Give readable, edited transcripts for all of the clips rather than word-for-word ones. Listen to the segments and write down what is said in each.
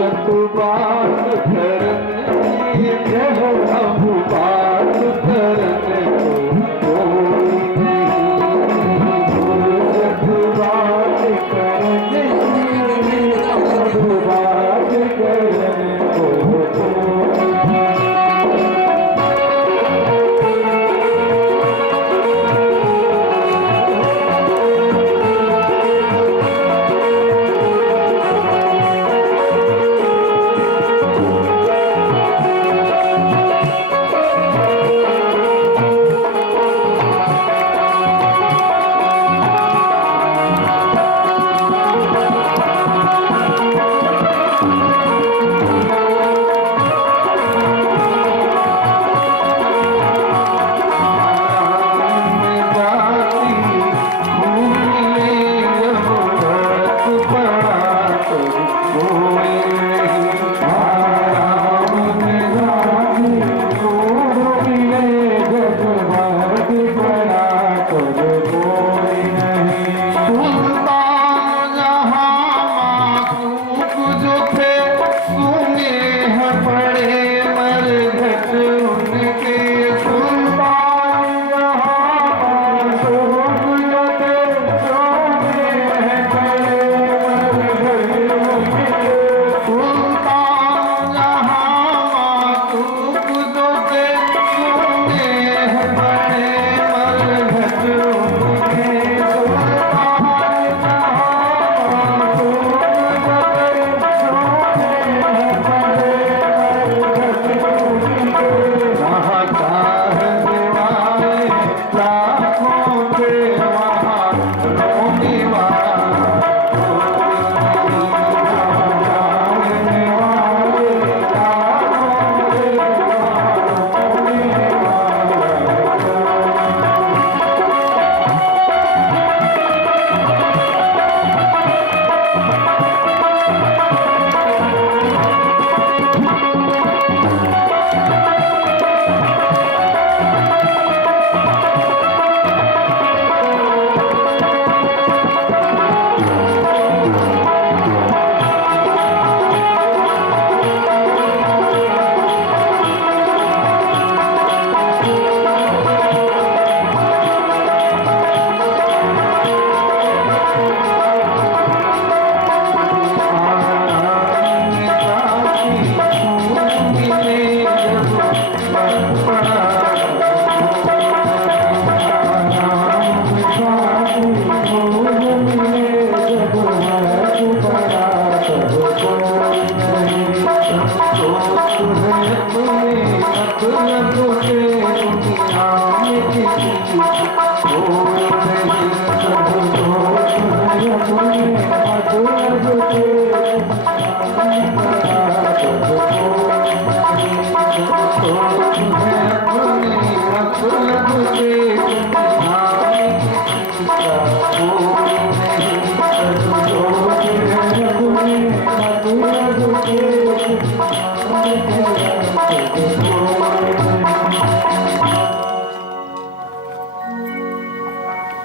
शत बात करने जब अब बात करने को कोई नहीं, शत बात करने जब बात करने को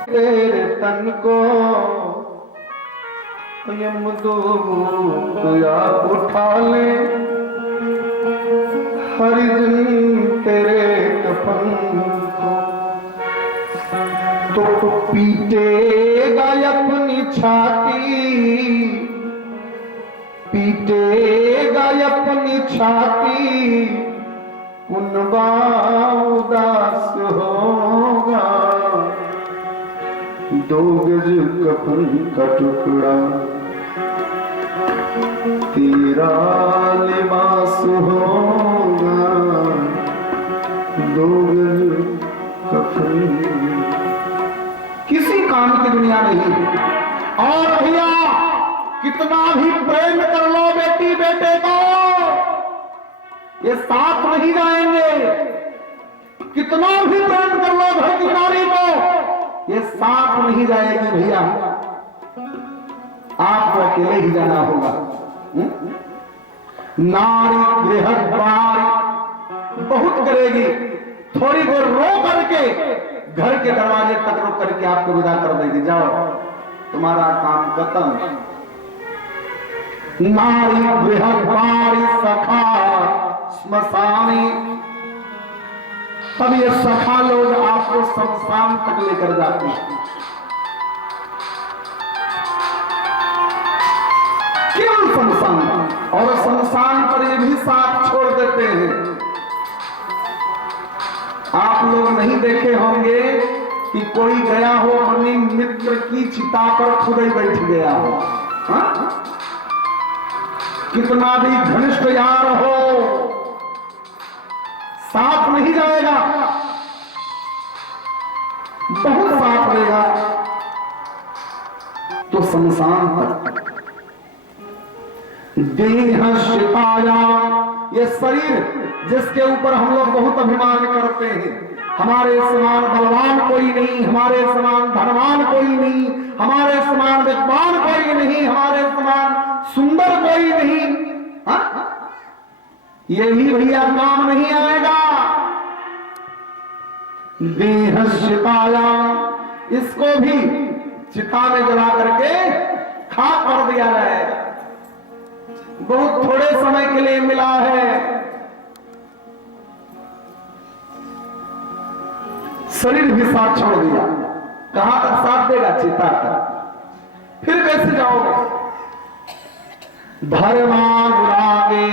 तेरे तन को यमदूत आप उठा ले, हर दिन तेरे कफन को तो पीटेगा अपनी छाती, पीटेगा अपनी छाती, कुनबा उदास होगा, दो गज कफन का टुकड़ा तेरा लिबास होगा, दो गज कफन। किसी काम की दुनिया नहीं। और भैया कितना भी प्रेम कर लो बेटी बेटे को, ये साथ नहीं जाएंगे। कितना भी प्रेम कर लो घर की नारी को, ये साथ नहीं जाएगी भैया, आपको अकेले ही जाना होगा। नारी गृहस्थ बहुत करेगी, थोड़ी देर रो करके घर के दरवाजे तक रोक करके आपको विदा कर देगी, जाओ तुम्हारा काम खत्म। नारी गृहद्वारी सखा स्मशानी। तब ये सखा लोग आपको शमशान तक लेकर जाते हैं। केवल शमशान, और शमशान पर ये भी साथ छोड़ देते हैं। आप लोग नहीं देखे होंगे कि कोई गया हो अपनी मित्र की चिता पर खुद ही बैठ गया हो। हा? कितना भी घनिष्ठ यार हो, साथ नहीं जाएगा, बहुत साथ रहेगा। तो शमशान तक देह शिपाया, ये शरीर जिसके ऊपर हम लोग बहुत अभिमान करते हैं, हमारे समान बलवान कोई नहीं, हमारे समान धनवान कोई नहीं, हमारे समान विद्वान कोई नहीं, हमारे समान सुंदर कोई नहीं। हा? ये भी भैया काम नहीं आएगा। देह शिपाया, इसको भी चिता में जला करके खाक कर दिया जाएगा। बहुत थोड़े समय के लिए मिला है, शरीर भी साथ छोड़ दिया। कहां तक साथ देगा? चिता तक। फिर कैसे जाओगे? धर्मानुरागे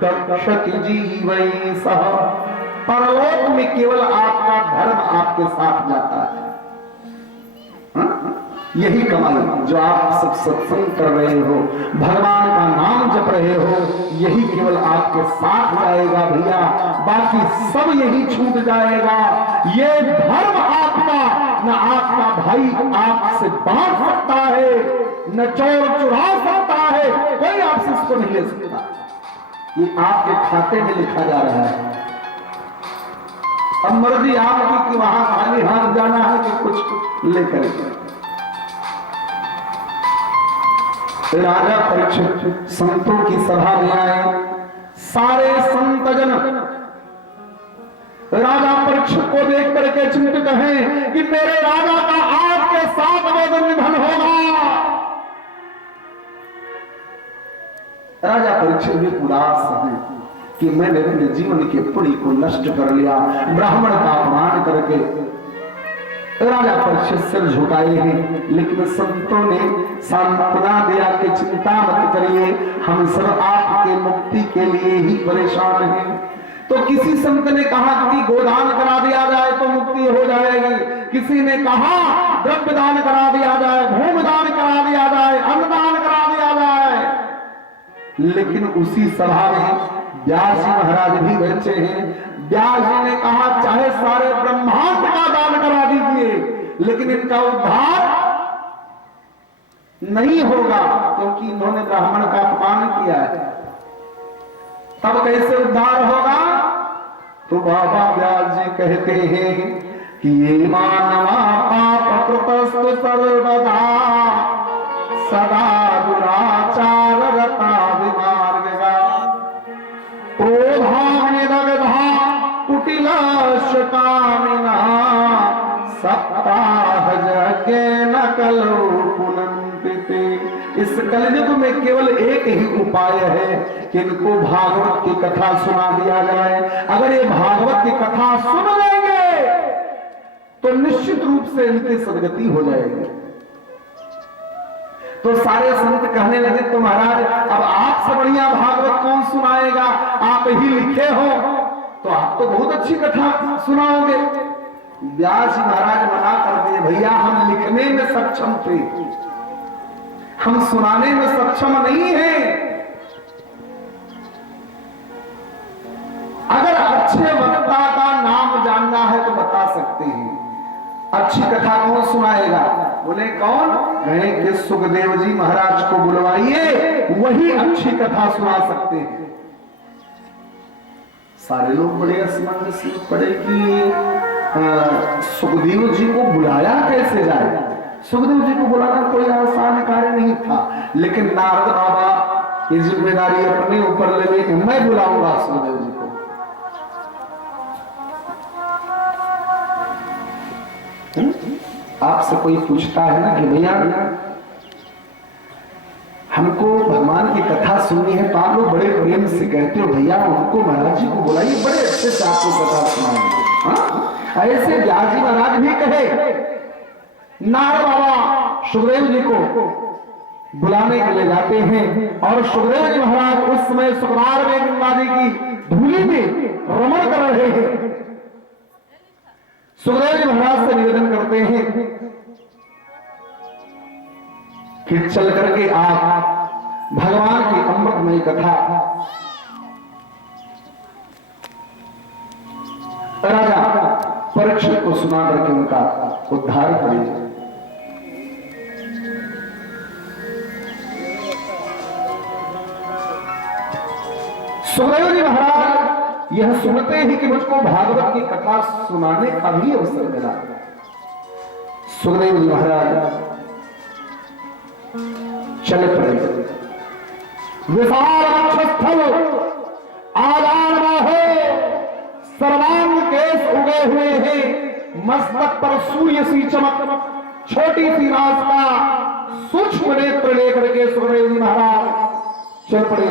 गच्छति जीवै सह, परलोक में केवल आपका धर्म आपके साथ जाता है। यही कमाई जो आप सब सत्संग कर रहे हो, भगवान का नाम जप रहे हो, यही केवल आपके साथ जाएगा भैया, बाकी सब यही छूट जाएगा। ये धर्म आपका न आपका भाई आपसे बांट सकता है, न चोर चुरा सकता है, कोई आपसे इसको नहीं ले सकता। ये आपके खाते में लिखा जा रहा है। अब मर्जी आपकी कि वहां खाली हाथ जाना है कि कुछ लेकर के। राजा परीक्षित संतों की सभा में आए। सारे संतजन राजा परीक्षित को देख करके चिंतित हैं कि मेरे राजा का आज के 7वें दिन निधन होगा। राजा परीक्षित भी उदास हैं कि मैंने अपने जीवन के पुण्य को नष्ट कर लिया, ब्राह्मण का अपमान करके। राजा परीक्षित सिर झुकाए हैं, लेकिन संतों ने सांत्वना दिया कि चिंता मत करिए, हम सब आपके मुक्ति के लिए ही परेशान हैं। तो किसी संत ने कहा कि गोदान करा दिया जाए तो मुक्ति हो जाएगी, किसी ने कहा द्रव्य दान करा दिया जाए, भूमिदान करा दिया जाए, अन्नदान करा दिया जाए। लेकिन उसी सभा में व्यास जी महाराज भी बैठे हैं। व्यास जी ने कहा चाहे सारे ब्रह्मांड का दान करा दीजिए, लेकिन इनका उद्धार नहीं होगा, क्योंकि इन्होंने ब्राह्मण का अपमान किया है। तब कैसे उद्धार होगा? तो बाबा व्यास जी कहते हैं कि ये मानवा पाप कृतस्तु सर्वदा सदा दुराचार रता विमार्गा क्रोधाग्निदग्धा कुटिलशकामिना सप्ताह यज्ञेन कलो पुनन्ति। इस कलयुग में केवल एक ही उपाय है कि इनको भागवत की कथा सुना दिया जाए। अगर ये भागवत की कथा सुन लेंगे तो निश्चित रूप से इनकी सदगति हो जाएगी। तो सारे संत कहने लगे तो महाराज अब आपसे बढ़िया भागवत कौन सुनाएगा, आप ही लिखे हो तो आप तो बहुत अच्छी कथा सुनाओगे। व्यास जी महाराज मना कर दिए, भैया हम लिखने में सक्षम थे, हम सुनाने में सक्षम नहीं है। अगर अच्छे वक्ता का नाम जानना है तो बता सकते हैं। अच्छी कथा कौन सुनाएगा? बोले कौन? कहे कि सुखदेव जी महाराज को बुलवाइए, वही अच्छी कथा सुना सकते हैं। सारे लोग बड़े असमंजस में पड़े कि सुखदेव जी को बुलाया कैसे जाए। सुखदेव जी को बुलाना कोई आसान कार्य नहीं था, लेकिन नारद बाबा ये जिम्मेदारी अपने ऊपर ले ली कि मैं बुलाऊंगा सुखदेव जी को। आपसे कोई पूछता है ना कि भैया हमको भगवान भगवान की कथा सुननी है तो आप लोग बड़े प्रेम से कहते हो भैया उनको महाराज जी को बुलाइए, बड़े अच्छे से आपको कथा सुनाएंगे। हाँ? ऐसे व्यास जी महाराज भी कहे, नारद बाबा सुखदेव जी को बुलाने के लिए जाते हैं और सुखदेव जी महाराज उस समय सुखदार में गंगा जी की धूली में रमण कर रहे हैं। सुखदेव जी महाराज से निवेदन करते हैं कि चल करके आप भगवान की अमृतमयी कथा राजा परीक्षित को सुना करके उनका उद्धार करें। सुखदेव जी महाराज यह सुनते ही कि मुझको भागवत की कथा सुनाने का भी अवसर मिला। सुखदेव जी महाराज चल पड़े। विशाल वक्षस्थल, आधार बाहो, सर्वांग केश उगे हुए हैं, मस्तक पर सूर्य सी चमक, छोटी सी नासिका, सूक्ष्म नेत्र लेकर के सुखदेव जी महाराज चल पड़े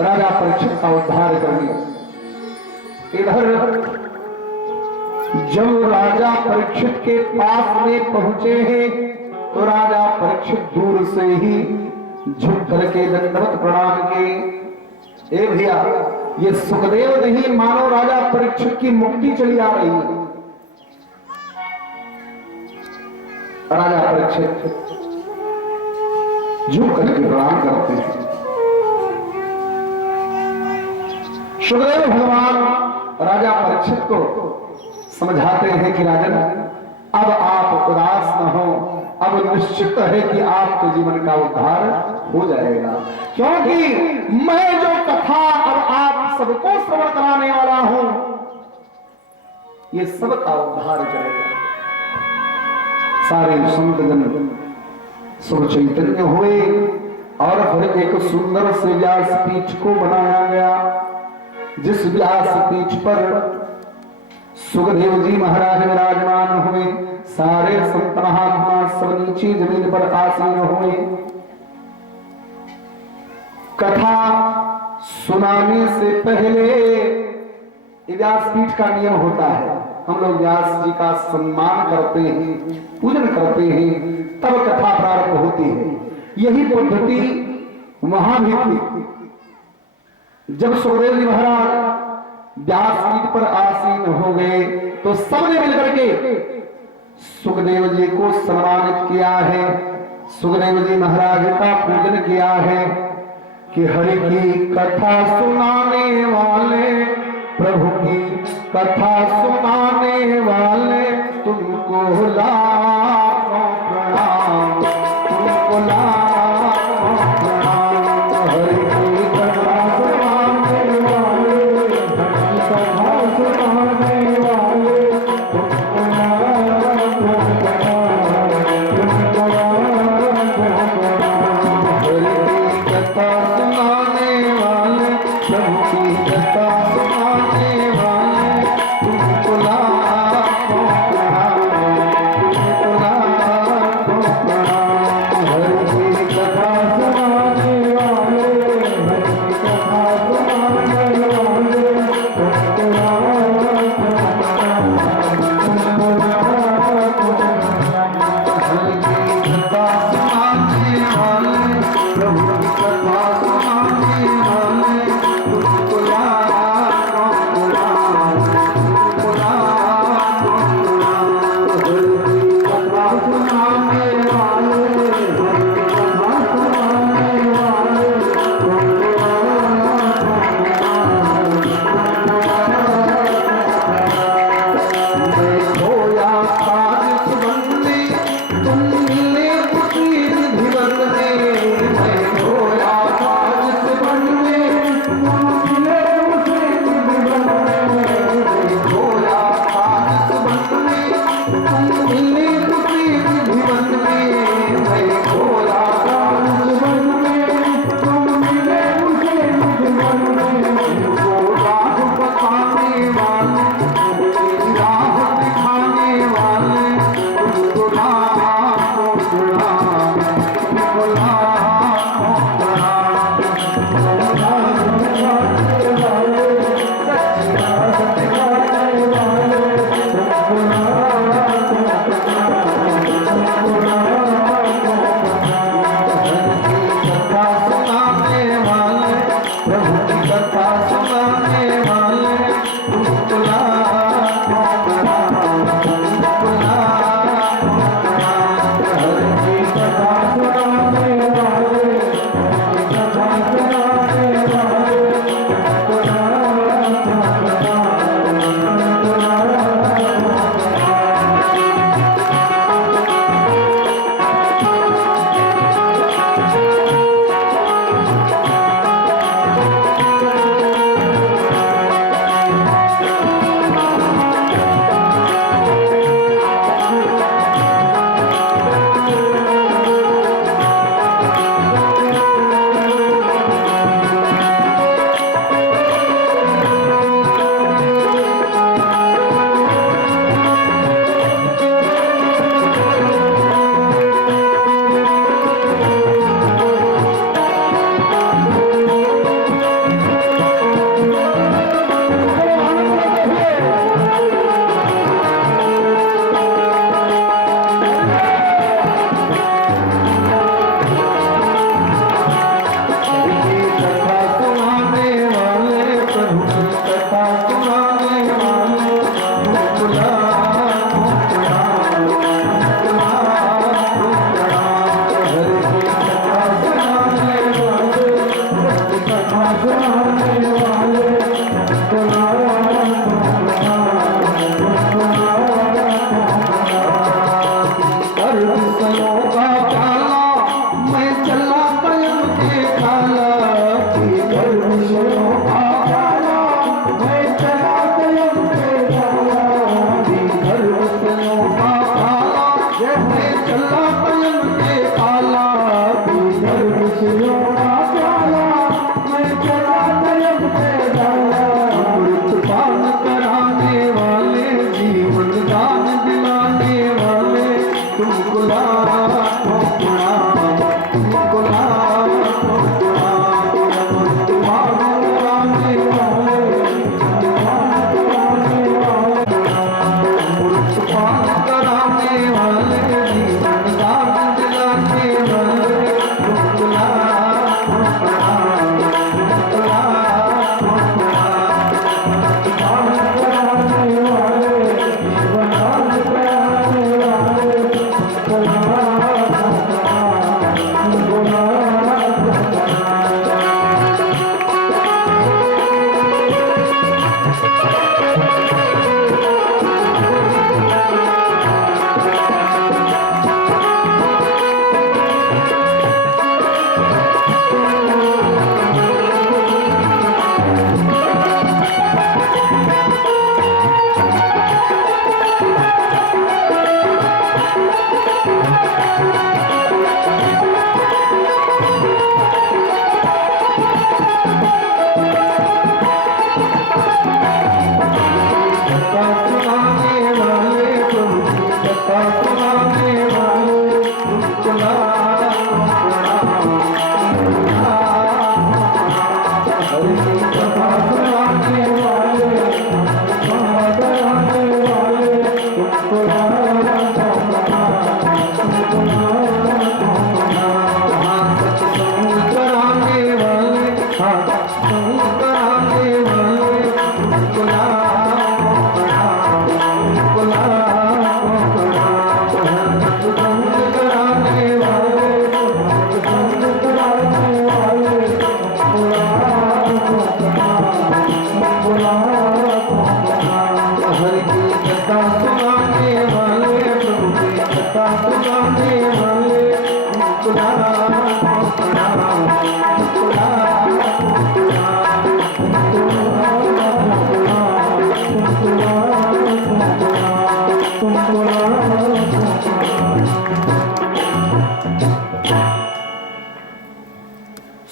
राजा परीक्षित का उद्धार करने। इधर जब राजा परीक्षित के पास में पहुंचे हैं तो राजा परीक्षित दूर से ही झुक करके दंडवत प्रणाम किए। ए भैया, ये सुखदेव नहीं मानो राजा परीक्षित की मुक्ति चली आ रही है। राजा परीक्षित झुक करके प्रणाम करते हैं। सुखदेव भगवान राजा परीक्षित को समझाते हैं कि राजन, अब आप उदास न हो, अब निश्चित है कि आपके जीवन का उद्धार हो जाएगा, क्योंकि मैं जो कथा अब आप सबको श्रवण कराने वाला हूं ये सबका उद्धार करेगा। सारे संतजन सुर चैतन्य हुए और फिर एक सुंदर से व्यासपीठ को बनाया गया, जिस व्यासपीठ पर सुखदेव जी महाराज विराजमान हुए। सारे संत महात्मा सब नीचे जमीन पर आसीन हुए। कथा सुनाने से पहले व्यासपीठ का नियम होता है, हम लोग व्यास जी का सम्मान करते हैं, पूजन करते हैं, तब कथा प्रारंभ होती है। यही पद्धति वहां भी थी। जब सुखदेव जी महाराज व्यासपीठ पर आसीन हो गए तो सबने मिलकर के सुखदेव जी को सम्मानित किया है, सुखदेव जी महाराज का पूजन किया है कि हरि की कथा सुनाने वाले, प्रभु की कथा सुनाने वाले, तुमको लाखों प्रणाम, तुमको लाखों प्रणाम। हरि की कथा सुनाने वाले, कथा सुनाने वाले, तुमको लाखों प्रणाम, तुमको लाखों प्रणाम। हरि की कथा सुनाने वाले, प्रभु की कथा सुनाने वाले, तुमको लाखों प्रणाम, तुमको लाखों प्रणाम। हरि की कथा सुनाने वाले, हरि की कथा सुनाने वाले, तुमको लाखों प्रणाम, तुमको लाखों प्रणाम। हरि की कथा सुनाने वाले, प्रभु की कथा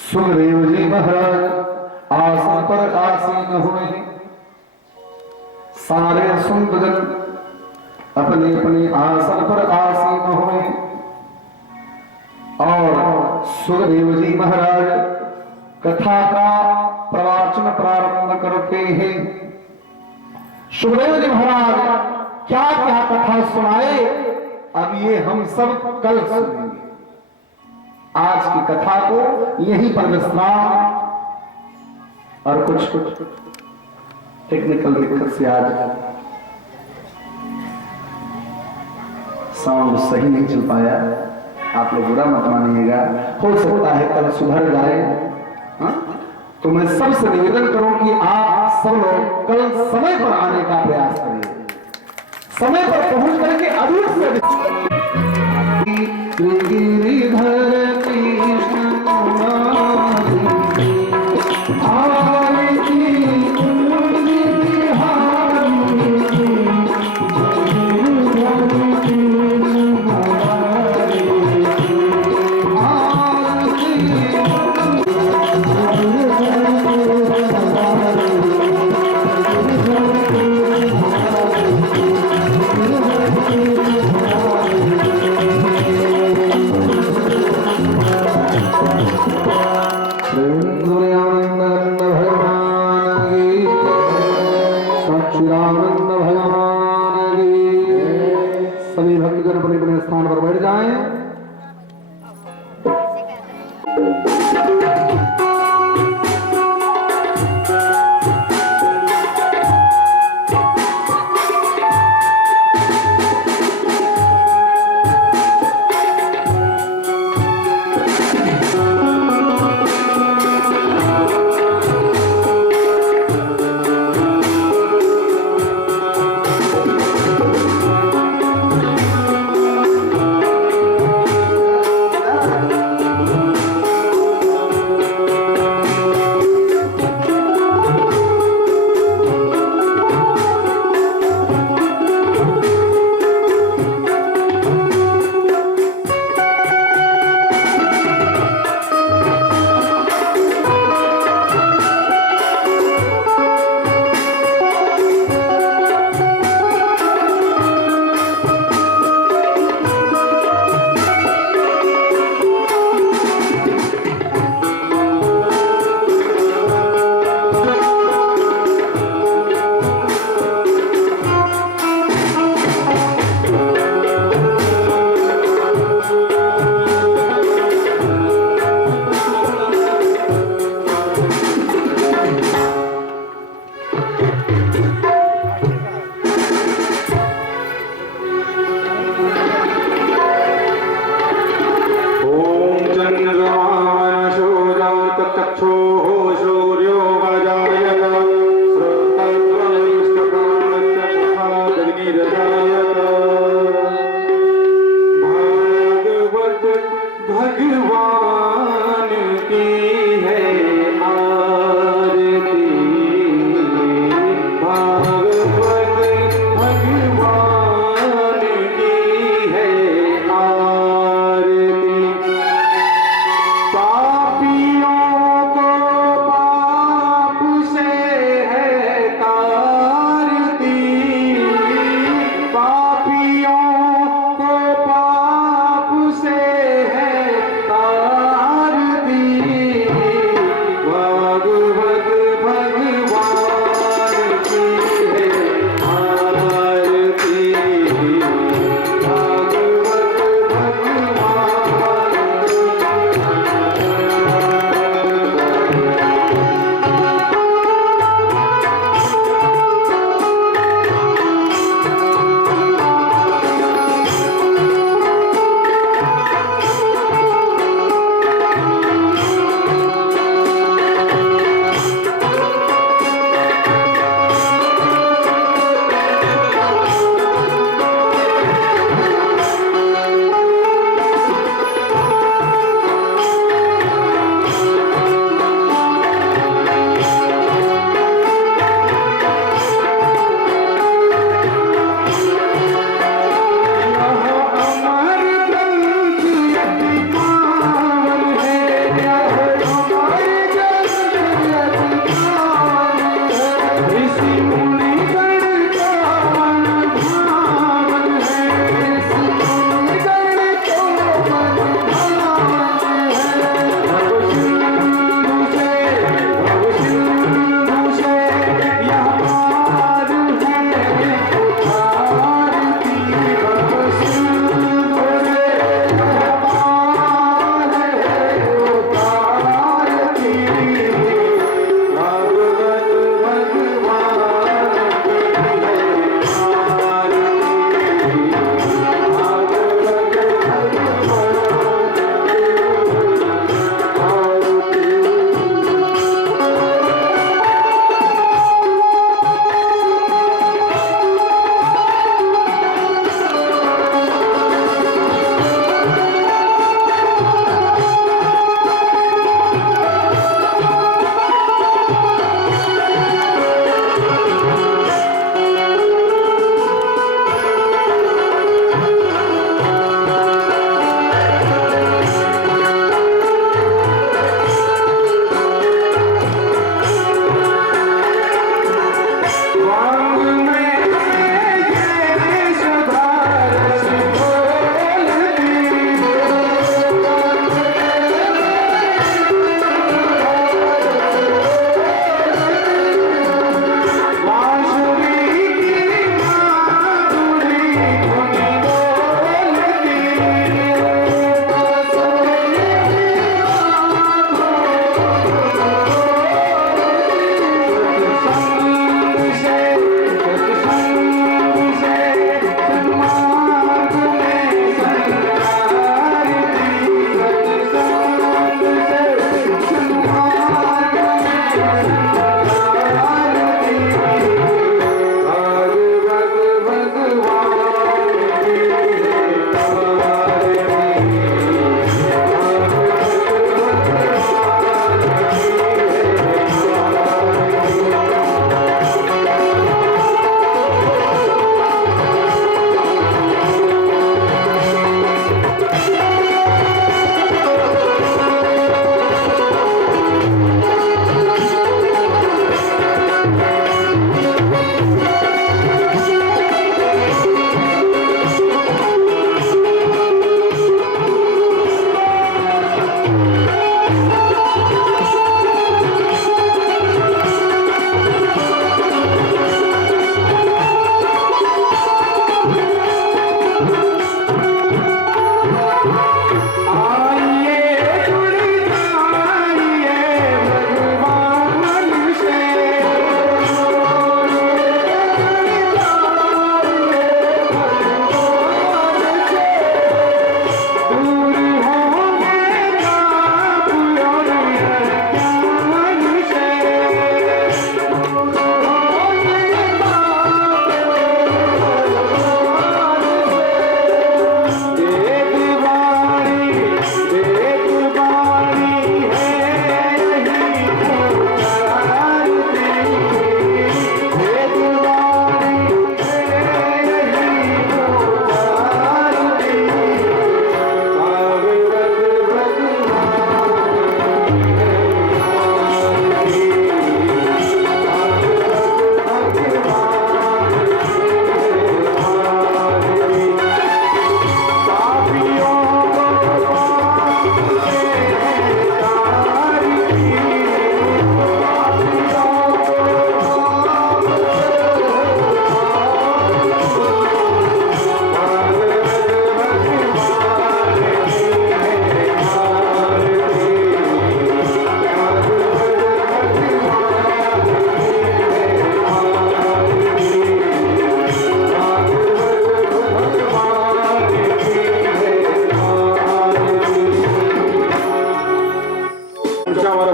सुखदेव जी महाराज आसन पर आसीन हुए। सारे सुंदर अपने अपने आसन पर आसीन हुए और सुखदेव जी महाराज कथा का प्रवचन प्रारंभ करते हैं। सुखदेव जी महाराज क्या क्या कथा सुनाए, अब ये हम सब कल सुनेंगे। आज की कथा को यहीं पर विश्राम और कुछ टेक्निकल दिक्कत से आज साउंड सही नहीं चल पाया, आप लोग बुरा मत मानिएगा। हो सकता है कल सुधर जाए। तो मैं सबसे निवेदन करूं कि आप सब लोग कल समय पर आने का प्रयास करिए, समय पर पहुंच करके अधिक से अधिक सभी भक्तजन अपने अपने स्थान पर बैठ जाएं। चक्षुः सूर्यो अजायत श्रोत्रज्ञश्चक्षुर्जगनिरजायत भागवत भगवान की है आरती भागवत भगवान की है आरती पापियों को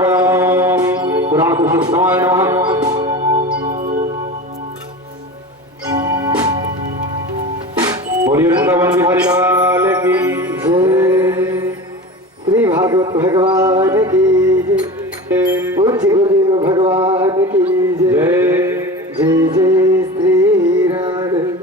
समर्पयामि। पुराण पुरुषोत्तमाय नमः। बोलिए वृंदावन बिहारी लाल की जय। श्री भागवत भगवान की जय। पूज्य गुरुदेव भगवान की जय। जय। जय जय श्री राधे।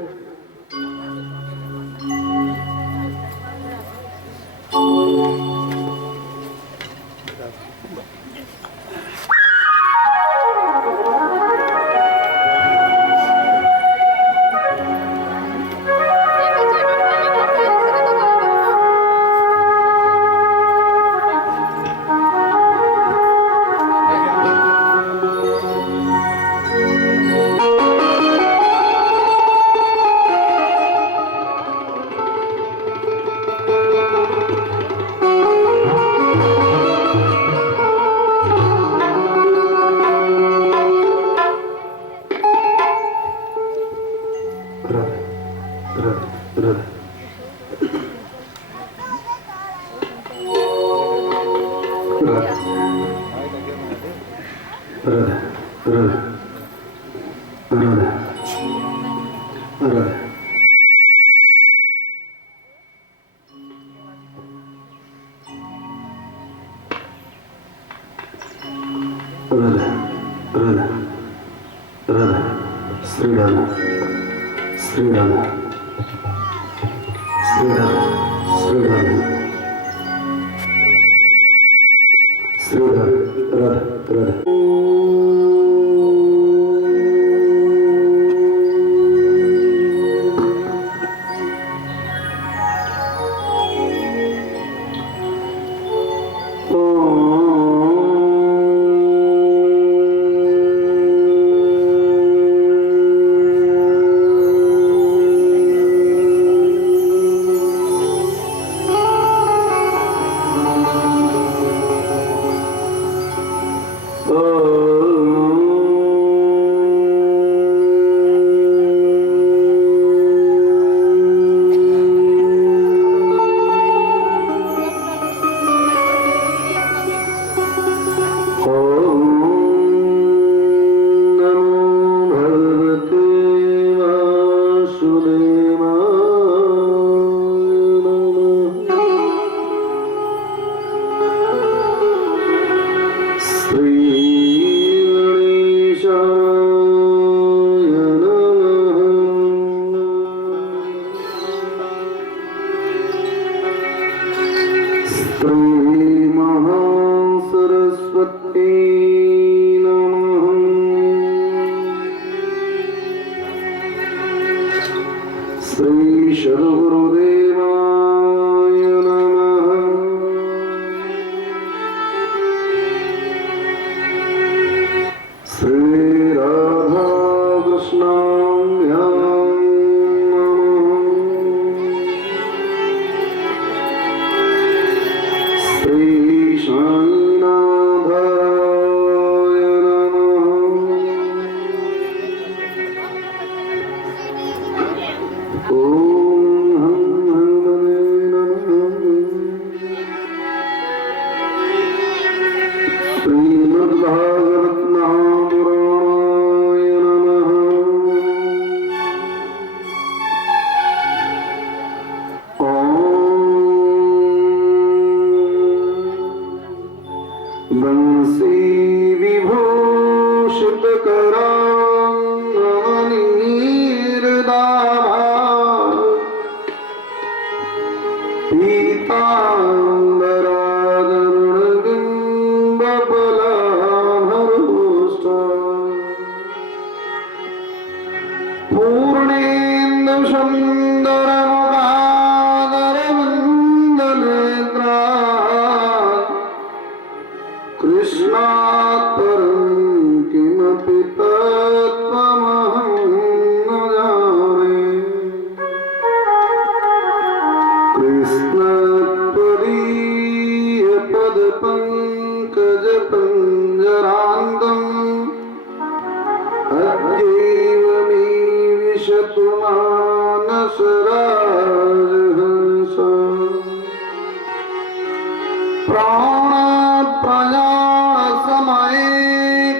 प्राण प्रयाण समय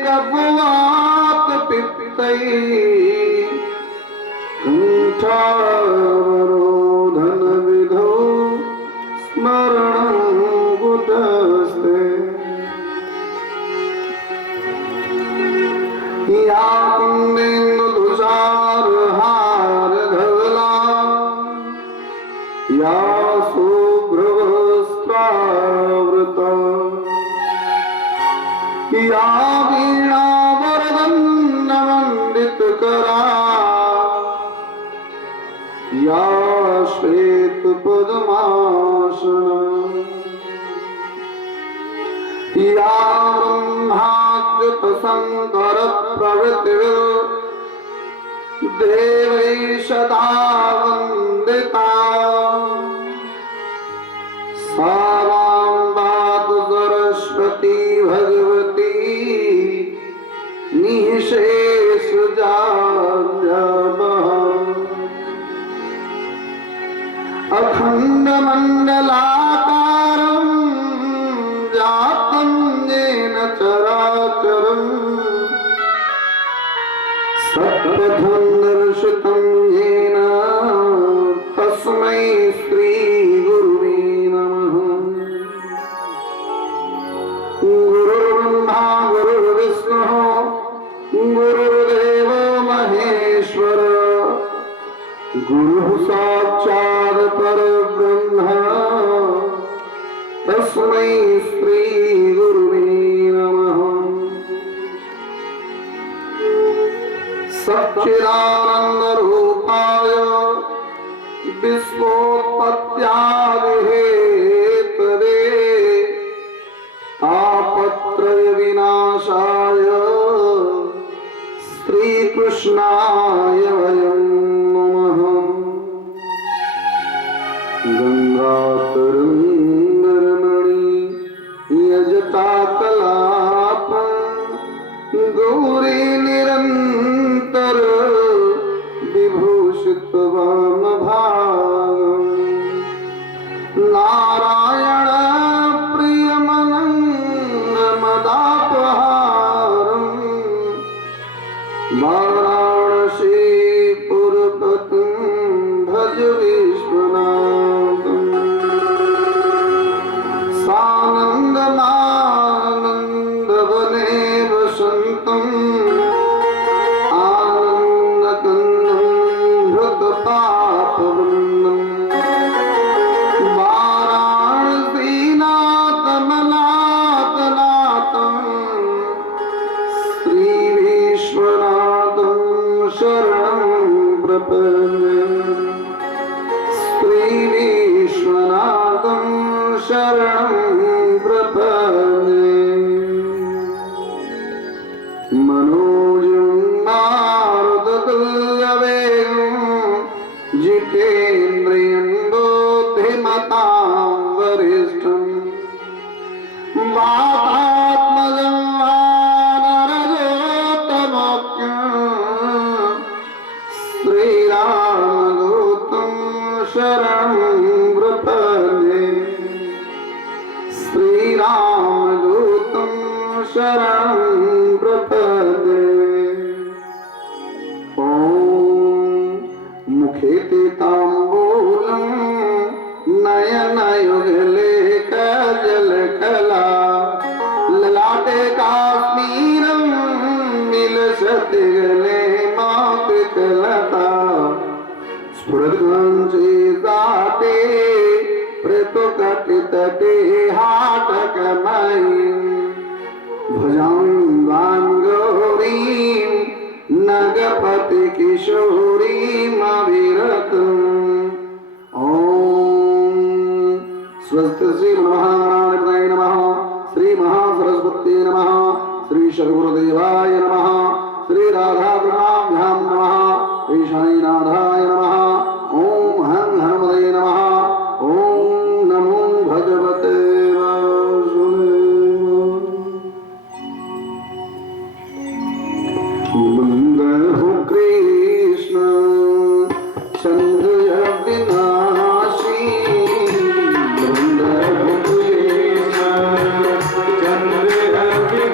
कपवात पिप्तई कंठावरोधन विधो स्मरण गुटस्ते या कुंदेन्दु तुषार हार धवला या शुभ्रवस्त्रावृता या वीणा वरदन्न वंदित करा या श्वेत पद्मासना या ब्रह्माच्युत शंकर प्रभृति देवै सदा वंदिता सा वाग् सरस्वती भगवती निःशेष अखंड मंडलाकारं जातं येन चराचरम् सत्पथं दर्शितं येन तस्मै श्री गुरुवे नमः। गुरुर्ब्रह्मा गुरुर्विष्णुः गुरुर्देवो महेश्वर गुरुः साक्षात् परब्रह्म तस्मै श्री गुरुवे नमः। सच्चिदानंद रूपाय विश्वोत्पत्त्यादिहेतवे तापत्रय विनाशाय श्रीकृष्णाय वयं नमः। गंगातरंगरमणि यजटाकलाप गौरी निरंतर विभूषित वामभागम् नारायण प्रियमनंगमदापहारम् वाराणसीपुरपतिं भज विश्वनाथम् सानन्दमानन्दवने वसन्तम् आनन्दकन्दं हृतपापवृन्दम् वाराणसीनाथमनाथनाथम् श्रीविश्वनाथं शरणं प्रपद्ये श्रीविश्वनाथं शरणं प्रपद्ये मनोजं नारदतुल्यवेगं जितेन्द्रियं बुद्धिमतां वरिष्ठम् वातात्मजं वानरजोत्तमोऽख्यं श्रीरामदूतं शरणं प्रपद्ये श्रीरामदूतं शरणं प्रपद्ये। ॐ मुखे ते ताम्बूलं नयनयुगले कजलकला ललाटे काश्मीरं विलसति गले मापिकलता स्फुरद्वंशी दाटे प्रतुकटितटे हाटकमयीं भजां वाङ्गौरीं नगपति किशोरीमविरतम्। ॐ स्वस्ति श्री महागणाधिपतये नमः श्री महासरस्वत्यै नमः श्री सद्गुरुदेवाय नमः श्री राधाकृष्णाभ्यां नमः श्री शनिनाथाय नमः। ॐ हं हनुमते नमः। ॐ नमो भगवते वासुदेवाय। बंदहु कृष्ण चंद्र विनाशी बंदहु कृष्ण चंद्र विनाशी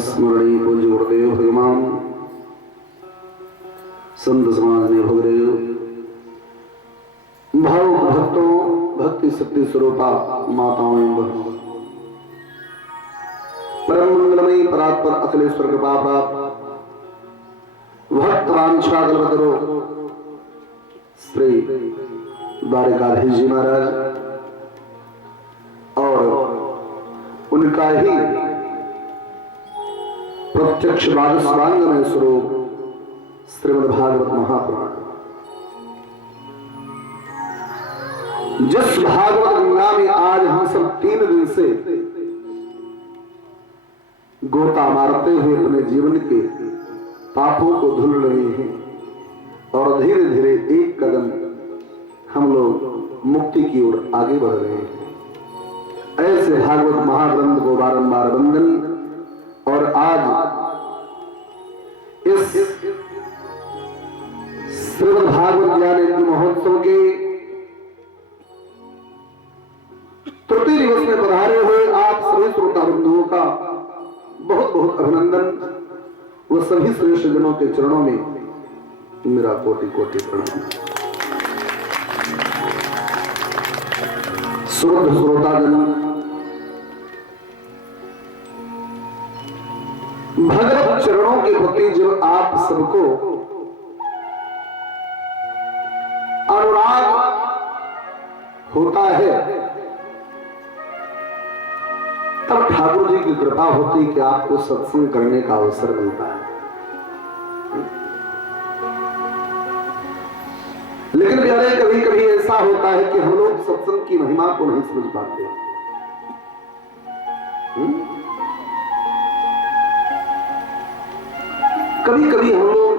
स्मरणीय पूज्य गुरुदेव भगवान संत समाज ने भगदेव भाव भक्तों भक्ति शक्ति स्वरूपा माताओं एवं बहनों परम मंगलमयी परात्पर अखिलेश्वर कृपा प्राप्त भक्त वांछा कल्पतरो श्री द्वारिकाधीश जी महाराज और उनका ही प्रत्यक्ष वांगमय स्वरूप श्रीमद् भागवत महापुराण, जिस भागवत गंगा में आज हम सब 3 दिन से गोता मारते हुए अपने जीवन के पापों को धुल रहे हैं और धीरे धीरे एक कदम हम लोग मुक्ति की ओर आगे बढ़ रहे हैं। ऐसे भागवत महाग्रंथ को बारंबार वंदन और आज इस श्रीमद् भागवत ज्ञान महोत्सव के तृतीय दिवस में पधारे हुए आप सभी श्रोता बंधुओं का बहुत बहुत अभिनंदन व सभी श्रेष्ठ जनों के चरणों में मेरा कोटि कोटि प्रणाम। श्रोत श्रोतागण, भगवत चरणों के प्रति जब आप सबको अनुराग होता है तब ठाकुर जी की कृपा होती कि आपको सत्संग करने का अवसर मिलता है। लेकिन प्यारे कभी कभी ऐसा होता है कि हम लोग सत्संग की महिमा को नहीं समझ पाते। कभी कभी हम लोग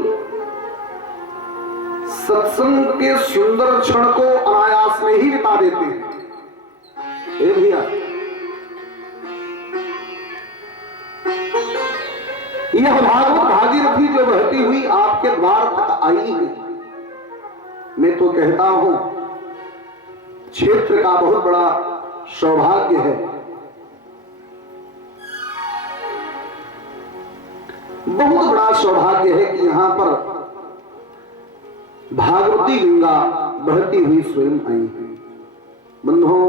सत्संग के सुंदर क्षण को अनायास में ही बिता देते हैं। ए भैया, यह भागवत भागीरथी जो बहती हुई आपके द्वार तक आई है, मैं तो कहता हूं क्षेत्र का बहुत बड़ा सौभाग्य है। बहुत बड़ा सौभाग्य है कि यहां पर भागवती गंगा बहती हुई स्वयं आई है। बंधुओं,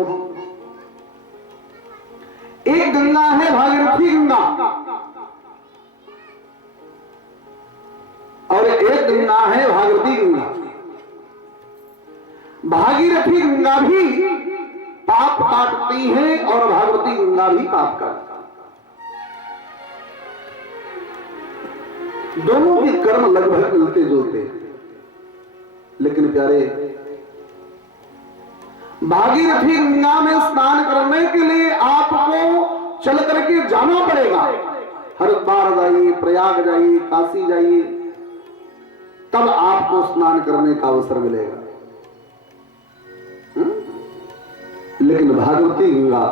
एक गंगा है भागीरथी गंगा और एक गंगा है भागवती गंगा। भागीरथी गंगा भी पाप काटती है और भागवती गंगा भी पाप काटती है। दोनों के कर्म लगभग मिलते जुलते हैं, लेकिन प्यारे भागीरथी गंगा में स्नान करने के लिए आपको चल करके जाना पड़ेगा। हरिद्वार जाइए, प्रयाग जाइए, काशी जाइए, तब आपको स्नान करने का अवसर मिलेगा। लेकिन भागवती गंगा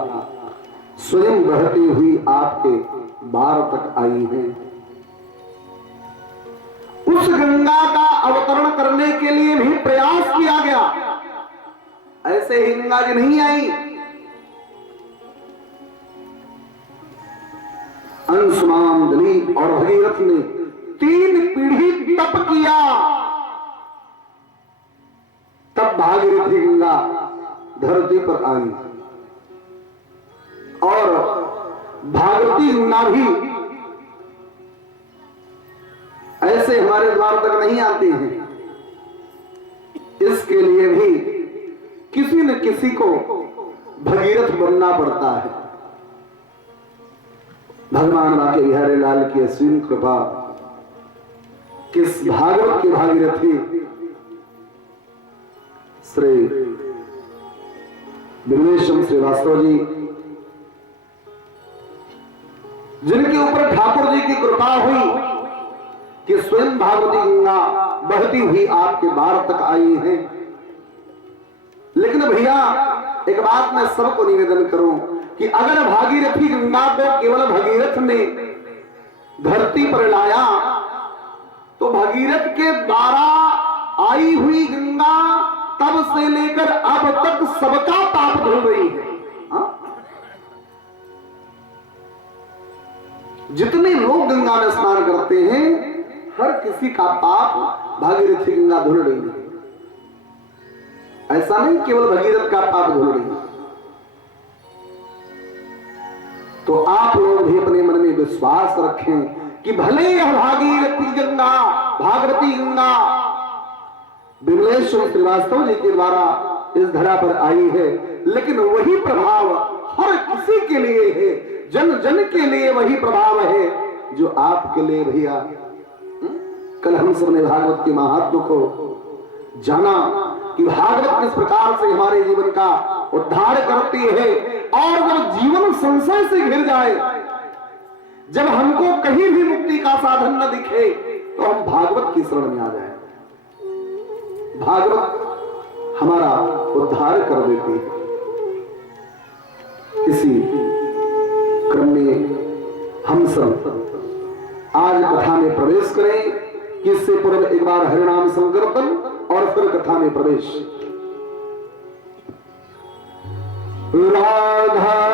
स्वयं बहती हुई आपके द्वार तक आई है। उस गंगा का अवतरण करने के लिए भी प्रयास किया गया। ऐसे ही गंगा जी नहीं आई। अंशुमान, दिलीप और भगीरथ ने 3 पीढ़ी तप किया, तब भागीरथी गंगा धरती पर आई। और भागवती गंगा भी ऐसे हमारे द्वार तक नहीं आते हैं। इसके लिए भी किसी न किसी को भगीरथ बनना पड़ता है। भगवान बाके बिहारी लाल की असीम कृपा किस भागवत के भागीरथी श्री विघ्नेश्वर श्रीवास्तव जी, जिनके ऊपर ठाकुर जी की कृपा हुई कि स्वयं भागवती गंगा बहती हुई आपके द्वार तक आई है। लेकिन भैया एक बात मैं सबको निवेदन करूं कि अगर भागीरथी गंगा को केवल भगीरथ ने धरती पर लाया तो भगीरथ के द्वारा आई हुई गंगा तब से लेकर अब तक सबका पाप धुल रही है। जितने लोग गंगा में स्नान करते हैं हर किसी का पाप भागीरथी गंगा धुल रही है। ऐसा नहीं केवल भगीरथ का पाप धुल रही है। तो आप लोग भी अपने मन में विश्वास रखें कि भले यह भागीरथी गंगा भागवती गंगा विमलेश्वर श्रीवास्तव जी के द्वारा इस धरा पर आई है, लेकिन वही प्रभाव हर किसी के लिए है, जन जन के लिए वही प्रभाव है जो आपके लिए भैया। कल हम सबने भागवत के महात्मा को जाना कि भागवत किस प्रकार से हमारे जीवन का उद्धार करती है। और जब जीवन संशय से घिर जाए, जब हमको कहीं भी मुक्ति का साधन न दिखे, तो हम भागवत की शरण में आ जाए। भागवत हमारा उद्धार कर देती है। इसी क्रम में हम सब आज कथा में प्रवेश करें कि इससे पूर्व एक बार हरिनाम संकीर्तन और फिर कथा में प्रवेश। राधा